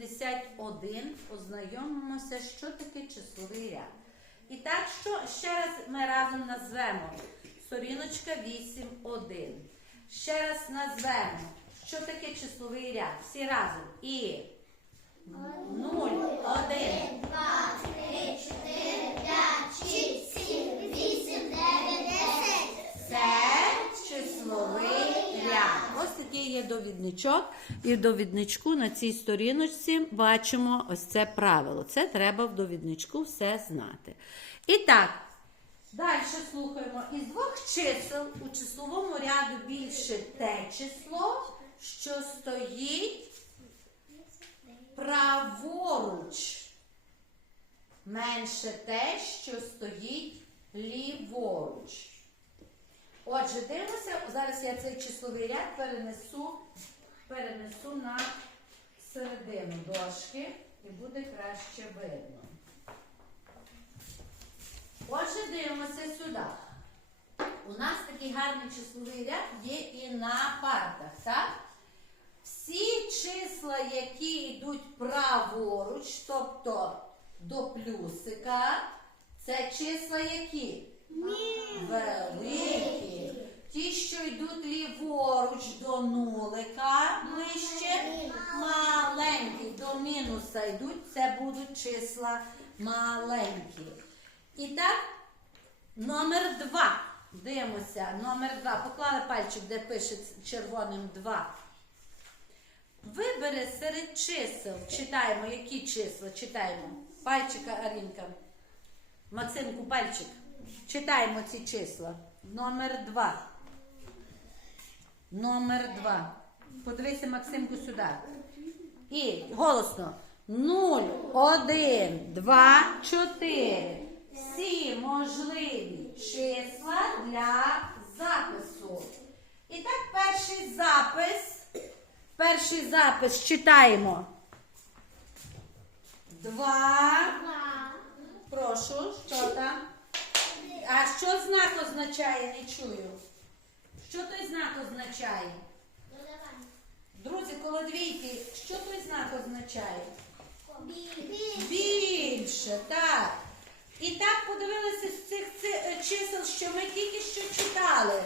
81 ознайомимося, що таке числовий ряд. І так, що ще раз ми разом назвемо сторіночка 8.1. Ще раз назвемо, що таке числовий ряд. Всі разом. І 0, 1. Два, три, чотири, п'ять, шість, сім, вісім, дев'ять, десять. Це числовий ряд. Ось такий є довідничок. І в довідничку на цій сторіночці бачимо ось це правило. Це треба в довідничку все знати. І так, далі слухаємо. Із двох чисел у числовому ряду більше те число, що стоїть праворуч. Менше те, що стоїть ліворуч. Отже, дивимося, зараз я цей числовий ряд перенесу, перенесу на середину дошки і буде краще видно. Отже, дивимося сюди. У нас такий гарний числовий ряд є і на партах, так? Всі числа, які йдуть праворуч, тобто до плюсика, це числа які? Великі. Ті, що йдуть ліворуч до нулика ближче, маленькі. До мінуса йдуть, це будуть числа маленькі. І так, номер два. Дивимося, номер два. Поклали пальчик, де пише червоним два. Вибери серед чисел. Читаємо, які числа. Читаємо. Пальчика Арінка. Максимку, пальчик. Читаємо ці числа. Номер два. Номер два. Подивися, Максимку, сюди. І голосно. 0, 1, 2, 4. Всі можливі числа для запису. І так, перший запис. Перший запис читаємо. Два. Два. Прошу, що там? А що знак означає? Не чую. Що той знак означає? Друзі, коло двійки, що той знак означає? Бі. Більше, так. І так подивилися з цих е, чисел, що ми тільки що читали.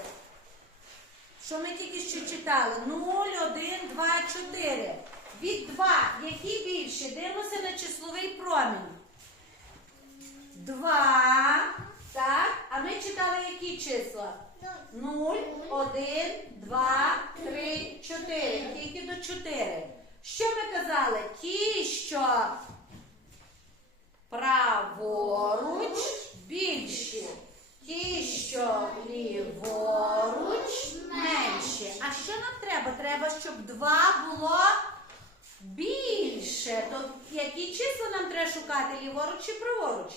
Що ми тільки що читали? 0, 1, 2, 4. Від 2. Які більше? Дивимося на числовий промінь. 2. Так. А ми читали які числа? 0, 1, 2, 3, 4. Тільки до 4. Що ми казали? Ті, що праворуч більші. Ті, що ліворуч менші. А що нам треба? Треба, щоб 2 було більше. То які числа нам треба шукати? Ліворуч чи праворуч?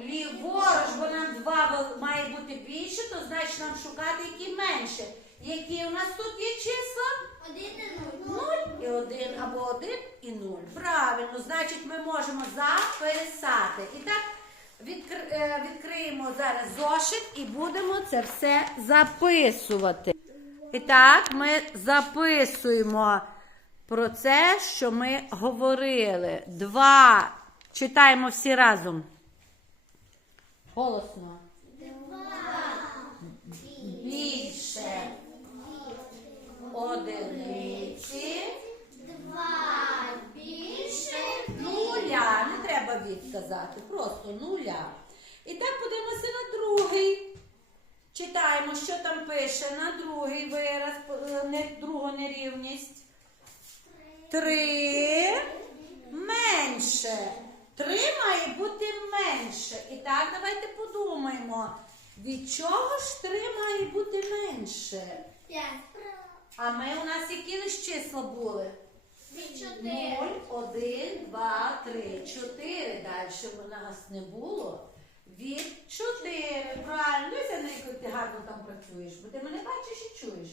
Ліворуч. Бо нам два має бути більше, то значить нам шукати які менше. Які у нас тут є числа? Один і нуль. Нуль і один, або один і нуль. Правильно, значить ми можемо записати. І так, е, відкриємо зараз зошит і будемо це все записувати. І так, ми записуємо про це, що ми говорили. Два. Читаємо всі разом. Голосно. Два. Більше одиниці. Два більше. Нуля. Не треба відказати, просто нуля. І так подивимося на другий. Читаємо, що там пише на другий вираз, е, не, другу нерівність. Три менше. Три має бути менше. І так, давайте подумаємо, від чого ж три має бути менше? П'ять. А ми у нас які лише числа були? Від чотири. 0, 1, 2, 3, 4. Далі у нас не було. Від 4. Правильно, на яку ти гарно там працюєш, бо ти мене бачиш і чуєш.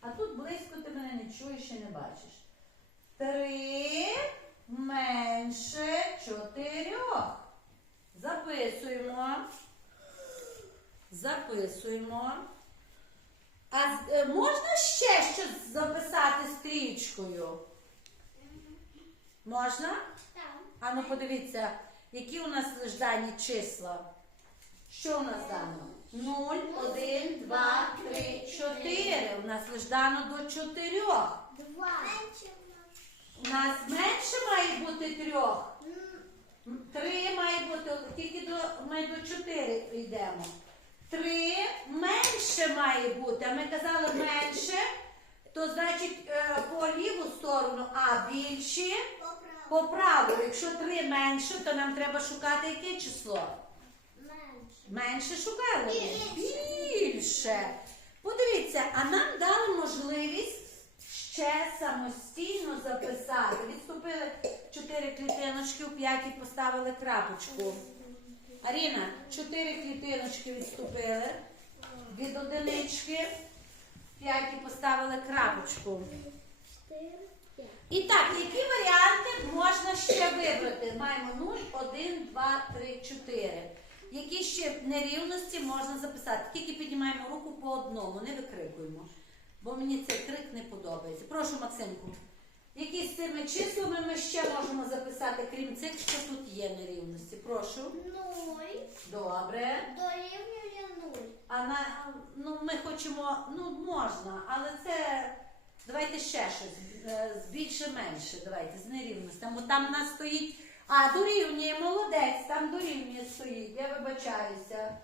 А тут близько ти мене не чуєш і не бачиш. 3 менше 4. Записуємо. Записуємо. А е, можна ще щось записати стрічкою? Можна? Там. А ну подивіться, які у нас ждані числа. Що у нас дано? 0, 1, 2, 3, 4. У нас ждано до 4. Два. У нас менше має бути трьох. Три має бути, тільки до, ми до чотири йдемо. Три менше має бути. А ми казали менше, то значить е, по ліву сторону, а більші по праву. Якщо три менше, то нам треба шукати яке число? Менше. Менше шукаємо? Більше. Більше. Подивіться, а нам дали можливість ще самостійно записати. Відступили чотири клітиночки, у п'ятій поставили крапочку. Аріна, чотири клітиночки відступили від одинички, п'ятій поставили крапочку. І так, які варіанти можна ще вибрати? Маємо 0, 1, 2, 3, 4. Які ще нерівності можна записати? Тільки піднімаємо руку по одному, не викрикуємо. Бо мені цей крик не подобається. Прошу, Максимку. Які з цими числами ми ще можемо записати, крім цих, що тут є нерівності? Прошу. Нуль. Добре. Дорівнює нуль. А на ну ми хочемо, ну можна, але це давайте ще щось е, з більше менше. Давайте з нерівностями. Бо там в нас стоїть. А, дорівнює, молодець, там дорівнює стоїть. Я вибачаюся.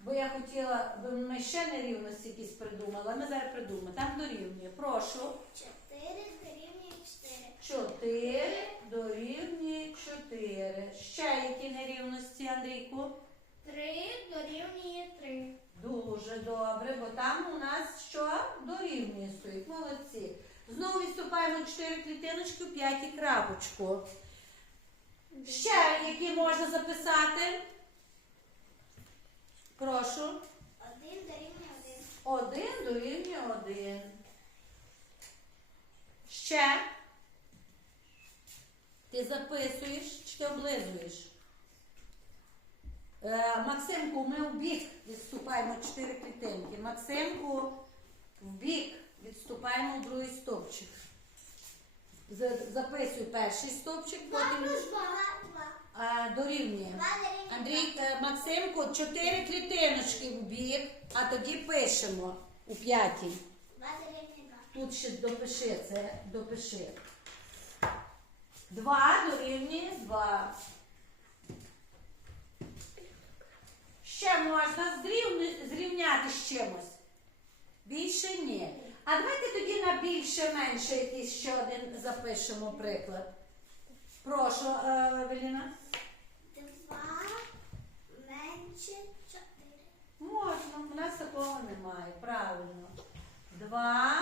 Бо я хотіла, бо ми ще нерівності якісь придумали, а ми зараз придумаємо. Там дорівнює. Прошу. Чотири дорівнює чотири. Чотири дорівнює чотири. Ще які нерівності, Андрійку? Три дорівнює три. Дуже добре, бо там у нас що? Дорівнює стоїть. Молодці. Знову відступаємо 4 клітиночки, 5 крапочку. Ще які можна записати? Прошу. Один дорівнює один. Один дорівнює один. Ще. Ти записуєш чи ти облизуєш? Е, Максимку, ми в бік відступаємо 4 клітинки. Максимку, в бік відступаємо в другий стовпчик. Записуй перший стовпчик, Два потім плюс два. Два. А, дорівнює. Андрій, е, Максимку, чотири клітиночки в бік, а тоді пишемо у п'ятій. Тут ще допиши це, допиши. Два дорівнює два. Ще можна зрівня- зрівняти з чимось. Більше ні. А давайте тоді на більше менше якийсь ще один запишемо приклад. Прошу, е, Евеліна. Два менше чотири. Можна, у нас такого немає, правильно. Два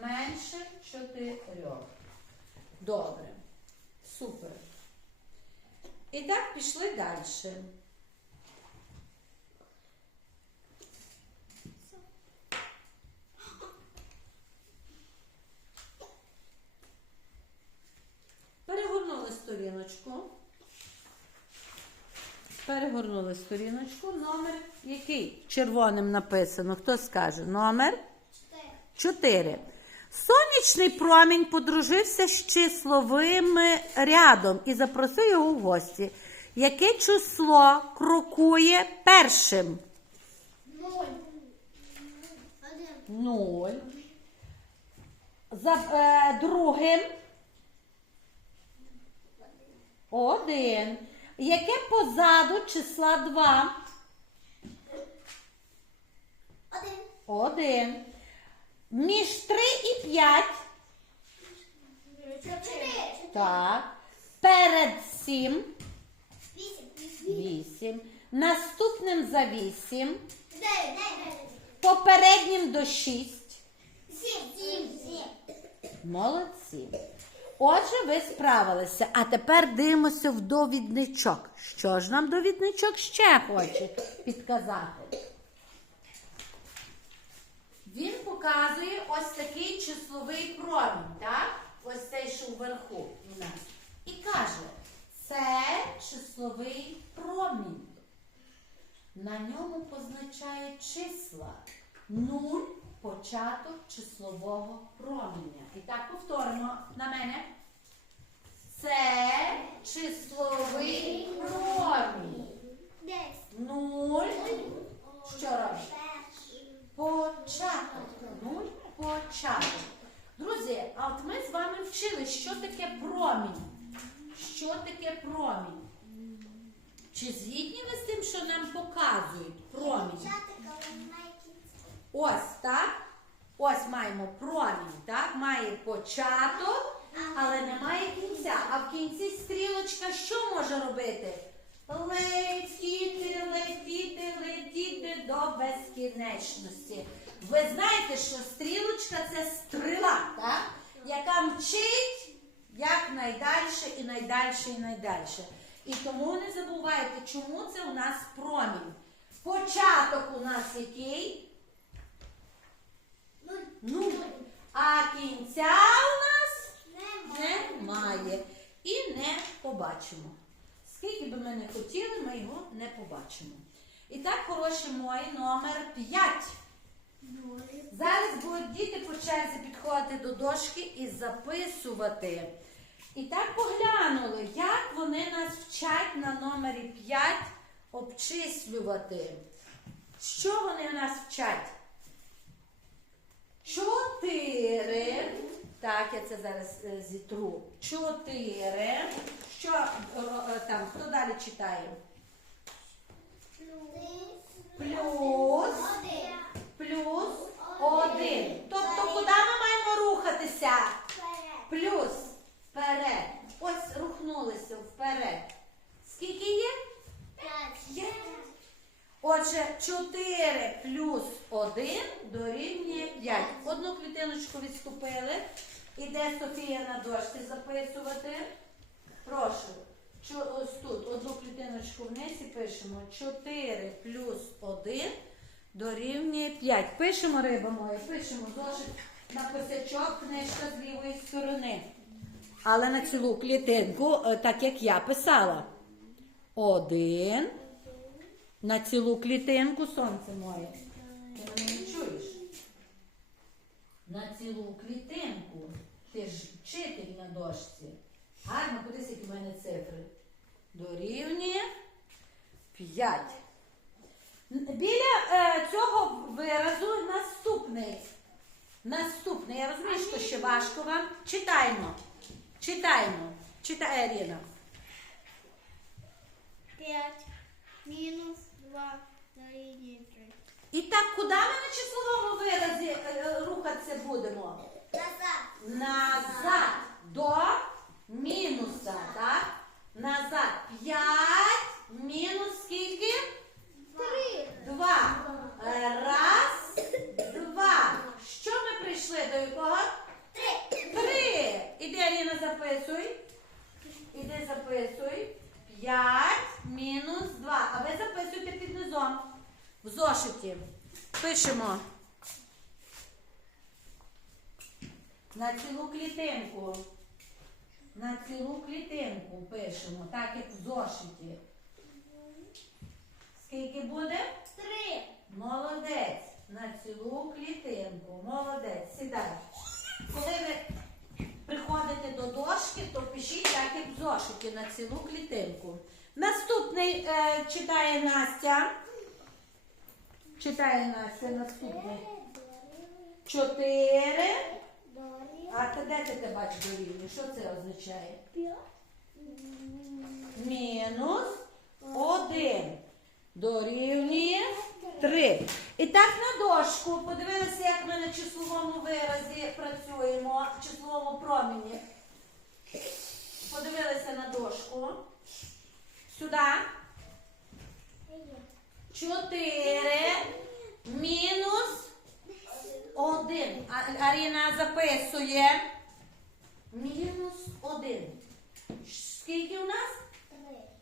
менше чотирьох. Добре. Супер. І так пішли далі. Перегорнули сторіночку. Перегорнули сторіночку. Номер який? Червоним написано. Хто скаже? Номер Чотири. 4. Сонячний промінь подружився з числовим рядом і запросив його в гості. Яке число крокує першим? Один. 0. За е, другим 1. Яке позаду числа 2? Один. 1. Між 3 і 5. Чотири. Так. Перед 7. Вісім. 8. Наступним за 8. Дев'ять. Дев'ять. Попереднім до 6. Сім. Сім. Сім. Молодці. Отже, ви справилися. А тепер дивимося в довідничок. Що ж нам довідничок ще хоче підказати? Він показує ось такий числовий промінь, так? Ось цей, що вверху у нас. І каже, це числовий промінь. На ньому позначає числа. Нуль початок числового проміння. І так повторимо на мене. Це числовий промінь. Нуль. Що? Перший. Початок. Нуль початок. Друзі, а от ми з вами вчили, що таке промінь. Що таке промінь? Чи згідні ви з тим, що нам показують промінь? Початок, але немає кінця. Ось так. Ось маємо промінь, так? Має початок, але немає кінця. А в кінці стрілочка що може робити? Летіти, летіти, летіти до безкінечності. Ви знаєте, що стрілочка це стріла, так? яка мчить як найдальше і найдальше і найдальше. І тому не забувайте, чому це у нас промінь. Початок у нас який? Нуль. А кінця у нас Немає. І не побачимо. Скільки би ми не хотіли, ми його не побачимо. І так, хороші мої, номер 5. Зараз будуть діти по черзі підходити до дошки і записувати. І так поглянули, як вони нас вчать на номері 5 обчислювати. Що вони нас вчать? Чотири. Так, я це зараз е, зітру. Чотири. Що е, там? Хто далі читає? Плюс. Плюс один. Тобто, куди ми маємо рухатися? Плюс вперед. Ось рухнулися вперед. Скільки є? П'ять. Отже, 4 плюс 1 дорівнює 5. Одну клітиночку відступили. Іде Софія на дошці записувати. Прошу. Ось тут одну клітиночку вниз і пишемо 4 плюс 1 дорівнює 5. Пишемо, риба моя, пишемо зошит на косячок, книжка з лівої сторони. Але на цілу клітинку, е, так як я писала. Один. На цілу клітинку сонце моє. Ти мене не чуєш? На цілу клітинку. Ти ж вчитель на дошці. Гарно, кудись які в мене цифри. Дорівнює 5. Біля е, цього виразу наступний. Наступний. Я розумію, що ще важко вам. Читаємо. Читаємо. Читай, Аріна. П'ять. Мінус два. Три. І так, куди ми на числовому виразі е, е, рухатися будемо? Назад. Назад до мінуса, так? Назад. 5 мінус скільки? Три. Два. Е, Раз, два. Що ми прийшли до якого? Три. Три. Іди, Аліна, записуй. Іди записуй. 5 мінус 2. А ви записуйте під низом. В зошиті. Пишемо. На цілу клітинку. На цілу клітинку пишемо, так як в зошиті. Скільки буде? Три. Молодець. На цілу клітинку. Молодець. Сідай. Коли ви приходите до дошки, то пишіть так, як в зошиті на цілу клітинку. Наступний е, читає Настя. Читає Настя наступний. Чотири. А ти де ти те бачиш дорівнює? Що це означає? Мінус один. Дорівнює три. І так на дошку. Подивилися, як ми на числовому виразі працюємо, в числовому проміні. Подивилися на дошку. Сюди. Чотири. Мінус один. Аріна записує. Мінус один. Скільки у нас?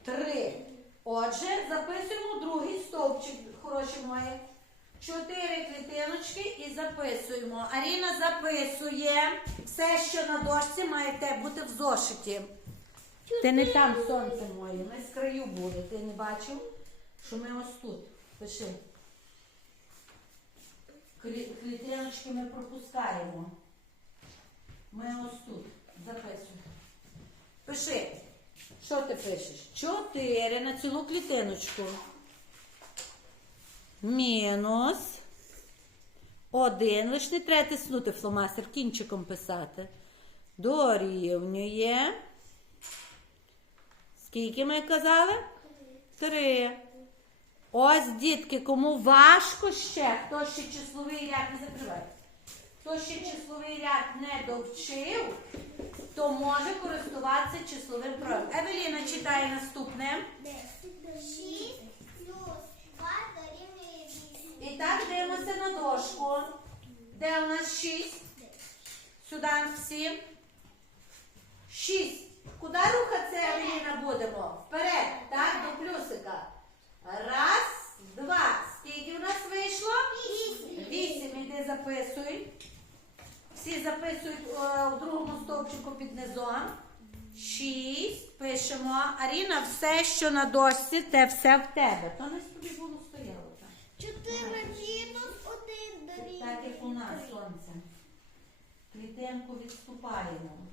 Три. Отже, записуємо другий стовпчик, хороші мої. Чотири клітиночки і записуємо. Аріна записує. Все, що на дошці, маєте бути в зошиті. Ти не там сонце моє, ми з краю були. Ти не бачив, що ми ось тут. Пиши. Клітиночки ми пропускаємо. Ми ось тут. Записуємо. Пиши. Що ти пишеш? 4 на цілу клітиночку. Мінус. Один. Лиш не треба тиснути фломастер, кінчиком писати. Дорівнює. Скільки ми казали? Три. Ось, дітки, кому важко ще, хто ще числовий ряд не закриває. Хто ще числовий ряд не довчив, то може користуватися числовим правилом. Евеліна читає наступне. Шість плюс два дорівнює вісім. І так дивимося на дошку. Де у нас 6? Сюди всі. 6. Куди рухатися, Евеліна, будемо? Вперед, так, до плюсика. Раз, два. Скільки у нас вийшло? Вісім. Вісім. Іди записуй. Всі записують е, у другому стовпчику під низом. Шість. Пишемо. Аріна, все, що на дошці, те все в тебе. То не тобі було стояло. Чотири мінус один дорівнює. Так як у нас сонце. Клітинку відступаємо.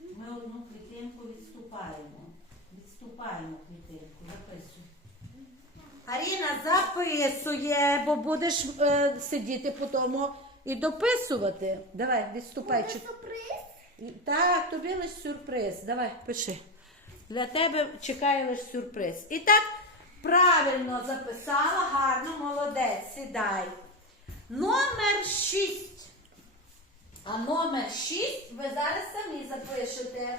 Ми одну клітинку відступаємо. Відступаємо клітинку. Записуй. Аріна записує, бо будеш е, сидіти по тому і дописувати. Давай, відступай. Буде сюрприз? так, тобі лише сюрприз. Давай, пиши. Для тебе чекає лише сюрприз. І так, правильно записала, гарно, молодець, сідай. Номер 6. А номер 6 ви зараз самі запишете.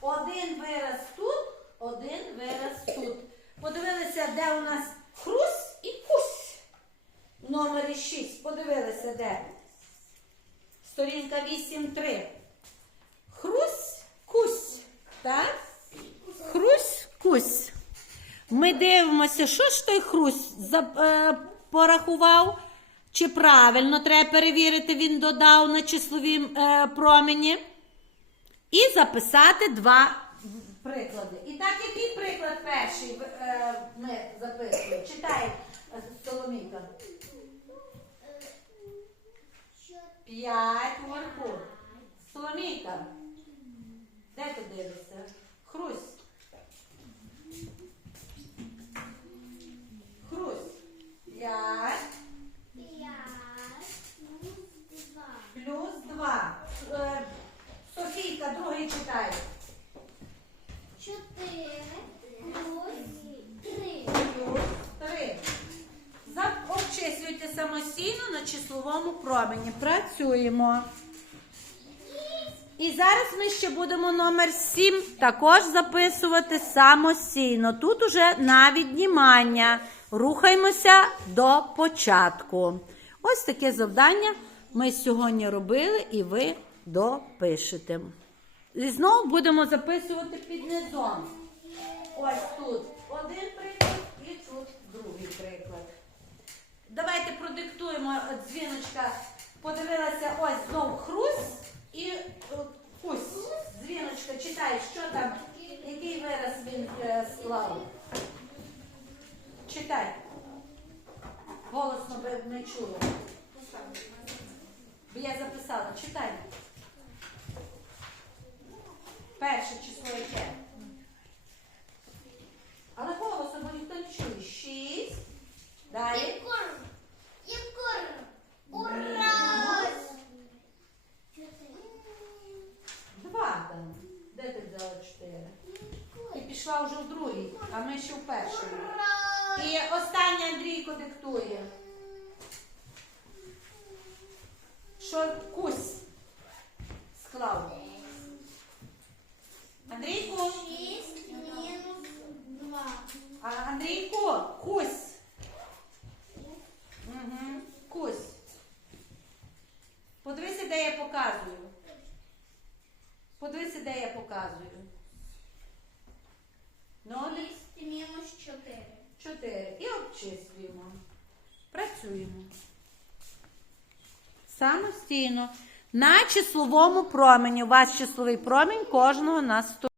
Один вираз тут, один вираз тут. Подивилися, де у нас хрус і кусь. В номері 6. Подивилися, де. Сторінка 8.3. Хрусь, кусь. Так? Хрусь, кусь. Ми дивимося, що ж той хрусь е, порахував. Чи правильно треба перевірити, він додав на числові е, промені. І записати два приклади. І так, який приклад перший е, ми записуємо? Читай, е, Соломійка. П'ять вверху. Соломійка. Де ти дивишся? Хрусь. Хрусь. П'ять плюс два. Е, Софійка, другий читай. Чотири плюс три. Плюс три. Обчислюйте самостійно на числовому промені. Працюємо. І зараз ми ще будемо номер 7 також записувати самостійно. Тут уже на віднімання. Рухаємося до початку. Ось таке завдання ми сьогодні робили, і ви допишете. І знову будемо записувати під низом. Ось тут один приклад і тут другий приклад. Давайте продиктуємо е, дзвіночка. Подивилася ось знов хрусь і е, кусь. Дзвіночка, читай, що там, який вираз він е, склав. Читай. Голосно би не чула. Бо я записала. Читай. Перше число яке? Але голосно, бо ніхто не чує. Шість. Далі. Єгор! Єгор! Ура! Два там. Де ти взяла чотири? І пішла вже в другий, а ми ще в першому. Ура! І останнє Андрійко диктує. Що кусь склав. Андрійку, Шість мінус два. а Андрійку, кусь. Угу. Кусь. Подивися, де я показую. Подивися, де я показую. Ну, де- Шість мінус чотири. 4. І обчислюємо. Працюємо. Самостійно. На числовому промені. У вас числовий промінь кожного на 100.